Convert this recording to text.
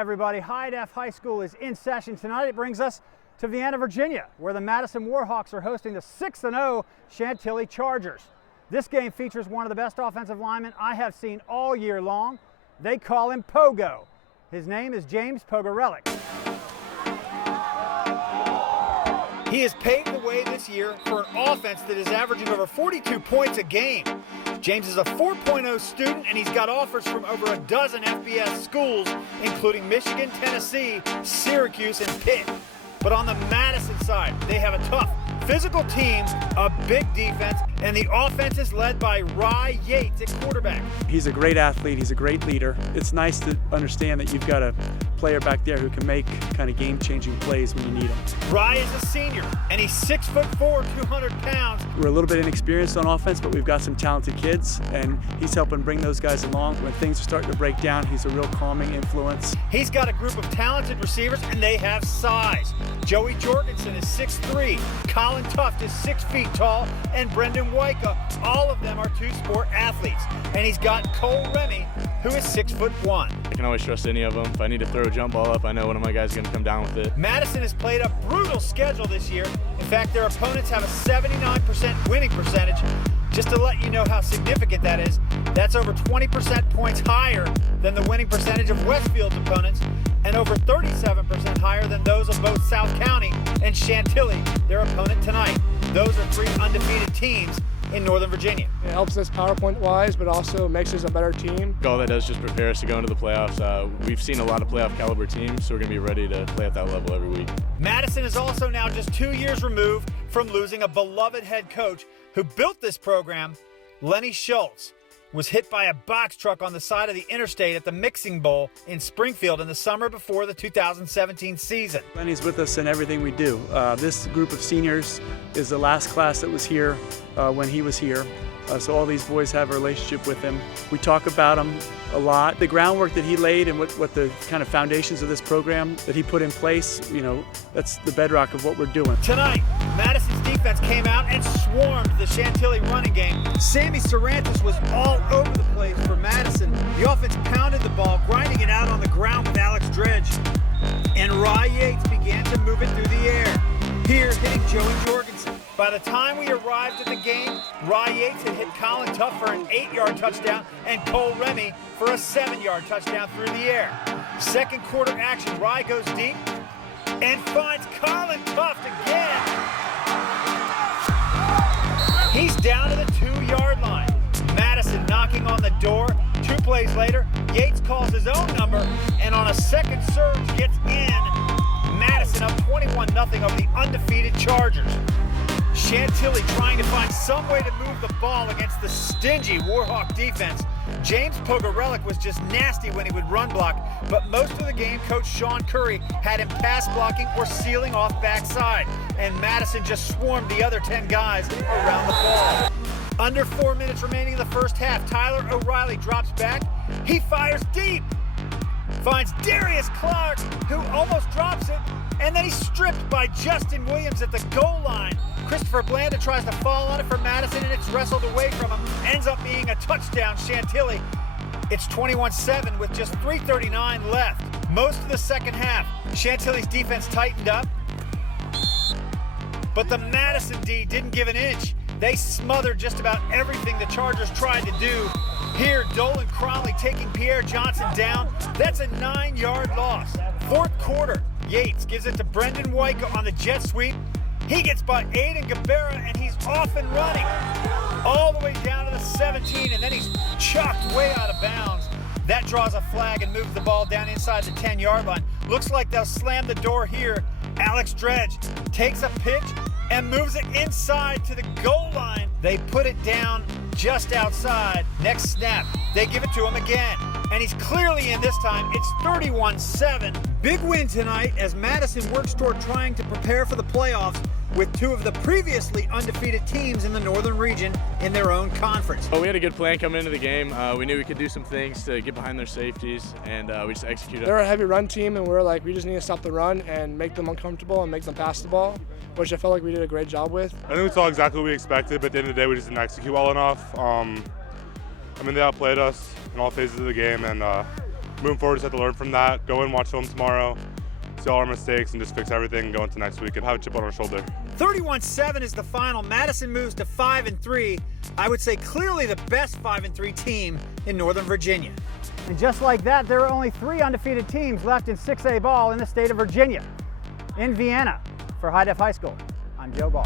everybody. High Def High School is in session tonight. It brings us to Vienna, Virginia, where the Madison Warhawks are hosting the 6-0 Chantilly Chargers. This game features one of the best offensive linemen I have seen all year long. They call him Pogo. His name is James Pogorelc. He has paved the way this year for an offense that is averaging over 42 points a game. James is a 4.0 student, and he's got offers from over a dozen FBS schools, including Michigan, Tennessee, Syracuse, and Pitt. But on the Madison side, they have a tough, physical team, a big defense, and the offense is led by Ry Yates at quarterback. He's a great athlete. He's a great leader. It's nice to understand that you've got a player back there who can make kind of game-changing plays when you need them. Ry is a senior, and he's 6'4", 200 pounds. We're a little bit inexperienced on offense, but we've got some talented kids, and he's helping bring those guys along. When things are starting to break down, he's a real calming influence. He's got a group of talented receivers, and they have size. Joey Jorgensen is 6'3", Colin Tuft is 6 feet tall, and Brendan Wyka. All of them are two-sport athletes. And he's got Remy, who is 6'1". I can always trust any of them. If I need to throw a jump ball up, I know one of my guys is going to come down with it. Madison has played a brutal schedule this year. In fact, their opponents have a 79% winning percentage. Just to let you know how significant that is, that's over 20% points higher than the winning percentage of Westfield's opponents, and over 37% higher than those of both South County and Chantilly, their opponent tonight. Those are three undefeated teams in Northern Virginia. It helps us PowerPoint-wise, but also makes us a better team. All that does is just prepare us to go into the playoffs. We've seen a lot of playoff caliber teams, so we're going to be ready to play at that level every week. Madison is also now just 2 years removed from losing a beloved head coach who built this program. Lenny Schultz was hit by a box truck on the side of the interstate at the Mixing Bowl in Springfield in the summer before the 2017 season. Lenny's with us in everything we do. This group of seniors is the last class that was here when he was here. So all these boys have a relationship with him. We talk about him a lot. The groundwork that he laid and what the kind of foundations of this program that he put in place, you know, that's the bedrock of what we're doing. Tonight, Madison's defense came out and swarmed the Chantilly running game. Sammy Serantos was all over the place for Madison. The offense pounded the ball, grinding it out on the ground with Alex Jreige. And Ry Yates began to move it through the air, here hitting Joey Jorgensen. By the time we arrived at the game, Ry Yates had hit Colin Tuft for an 8-yard touchdown and Remy for a 7-yard touchdown through the air. Second quarter action, Ry goes deep and finds Colin Tuft again. He's down to the 2-yard line. Madison knocking on the door. 2 plays later, Yates calls his own number and on a second surge gets in. Madison up 21-0 over the undefeated Chargers. Chantilly trying to find some way to move the ball against the stingy Warhawk defense. James Pogorelc was just nasty when he would run block, but most of the game, Coach Sean Curry had him pass blocking or sealing off backside, and Madison just swarmed the other 10 guys around the ball. Under 4 minutes remaining in the first half, Tyler O'Reilly drops back. He fires deep, finds Darius Clark, who almost drops it, and then he's stripped by Justin Williams at the goal line. Christopher Blanda tries to fall on it for Madison, and it's wrestled away from him. Ends up being a touchdown, Chantilly. It's 21-7 with just 3:39 left. Most of the second half, Chantilly's defense tightened up, but the Madison D didn't give an inch. They smothered just about everything the Chargers tried to do. Here, Dolan Cromley taking Pierre Johnson down. That's a 9-yard loss. Fourth quarter, Yates gives it to Brendan Wyka on the jet sweep. He gets by Aiden Gabera, and he's off and running all the way down to the 17, and then he's chucked way out of bounds. That draws a flag and moves the ball down inside the 10-yard line. Looks like they'll slam the door here. Alex Jreige takes a pitch and moves it inside to the goal line. They put it down just outside. Next snap, they give it to him again. And he's clearly in this time. It's 31-7. Big win tonight as Madison works toward trying to prepare for the playoffs with 2 of the previously undefeated teams in the Northern region in their own conference. We had a good plan coming into the game. We knew we could do some things to get behind their safeties, and we just executed. They're a heavy run team, and we're like, we just need to stop the run and make them uncomfortable and make them pass the ball, which I felt like we did a great job with. I think we saw exactly what we expected, but at the end of the day, we just didn't execute well enough. They outplayed us in all phases of the game, and moving forward, just have to learn from that. Go in, watch film tomorrow, see all our mistakes, and just fix everything and go into next week and have a chip on our shoulder. 31-7 is the final. Madison moves to 5-3. I would say clearly the best 5-3 team in Northern Virginia. And just like that, there are only 3 undefeated teams left in 6A ball in the state of Virginia. In Vienna, for High Def High School, I'm Joe Ball.